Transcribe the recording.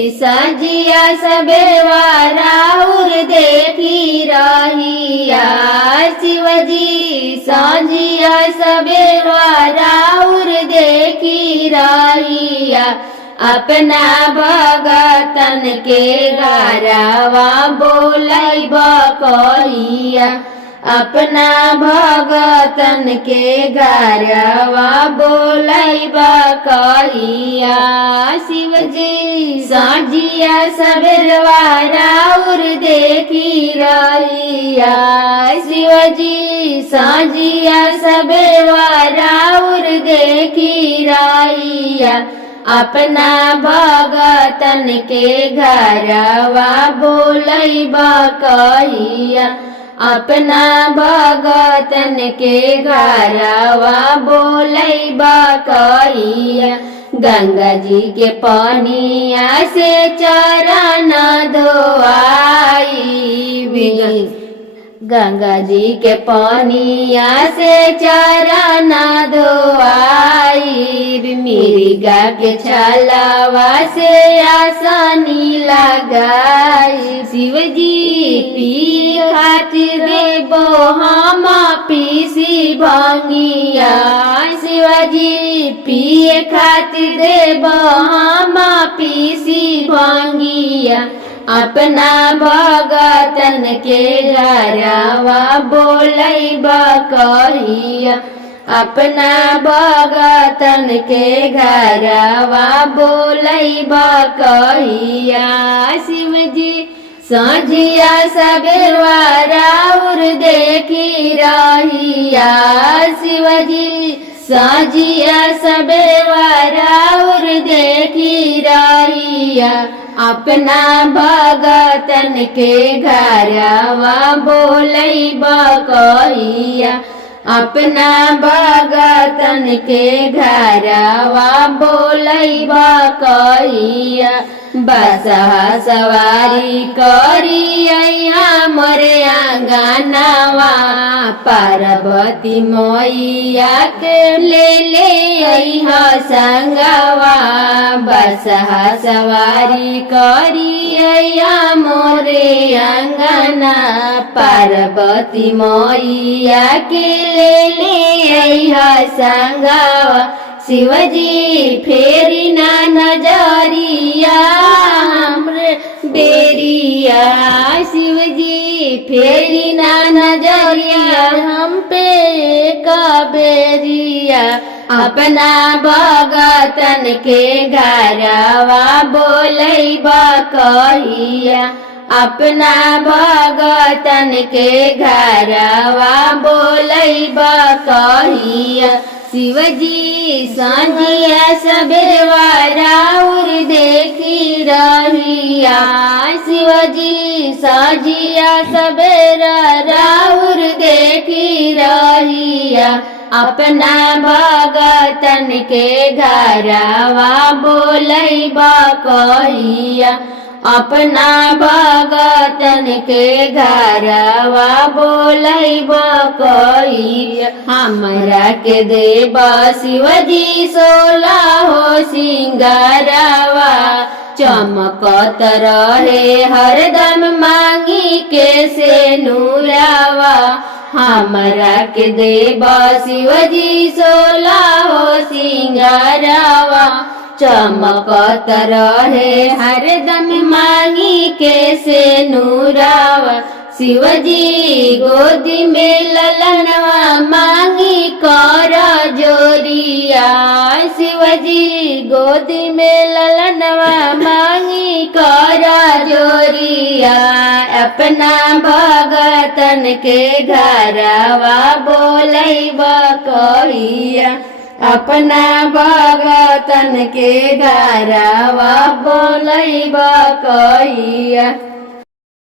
सजिया सबेरवा राउर देखी रहिया। शिवजी सजिया सबेरवा राउर देखी रहिया। अपना भगतन के गारवा बोलैब कहिया। अपना भगतन के गारवा बोलैब कहिया। शिवजी सजिया सबेरवा राउर देखी रहिया। शिवजी सजिया सबेरवा राउर देखी रहिया। अपना भगतन के घरवा बोलैब कहिया। अपना भगतन के घरवा बोलैब कहिया। गंगा जी के पानिया से चरण धोआई। गंगा जी के पानिया से चरण धोआई। मिर्गा के छलवा से आसनी लगाई। शिवजी पी खातिर देबो हम पीसी भंगिया। शिवजी पिए खातिर देबो हम पीसी भंगिया। अपना भगतन के घरवा बोलैब कहिया। अपना भगतन के घरवा बोलैब कहिया। शिवजी सजिया सबेरवा राउर देखी रहिया। शिवजी सजिया सबेरवा राउर देखी रहिया। अपना भगतन के घरवा बोलैब कहिया। अपना भगतन के घरवा बोलैब कहिया। बसहा सवारी करिया मोरे आंगनवा। पार्वती मैया के ले अइहा संगवा। बसहा सवारी करिया मोरे आंगना। पार्वती मैया के ले अइहा संगवा। शिवजी फेरी ना नजरिया हमरे बेरिया। शिवजी फेरी ना नजरिया हम पे कबेरिया। अपना भगतन के घरवा बोलैब कहिया। अपना भगतन के घरवा बोलैब कहिया। शिवजी सजिया सबेरवा राउर देखी रहिया। शिवजी सजिया सबेरा राउर देखी रहिया। अपना भगतन के घरवा बोलैब कहिया। अपना भगतन के घरवा बोलैब कहिया। हमरा के देब शिवजी 16 हो सिंगारवा। चमकत रहे हरदम मांगी के से नूरावा। हमरा के देब शिवजी 16 हो सिंगारवा। चमकत रहे हरदम मांगी के से नूरावा। शिवजी गोदी में ललनवा मांगी कर जोरिया। शिवजी गोदी में ललनवा मांगी कर जोरिया। अपना भगतन के घरवा बोलैब कहिया। अपना भगतन के घरवा बोलैब कहिया।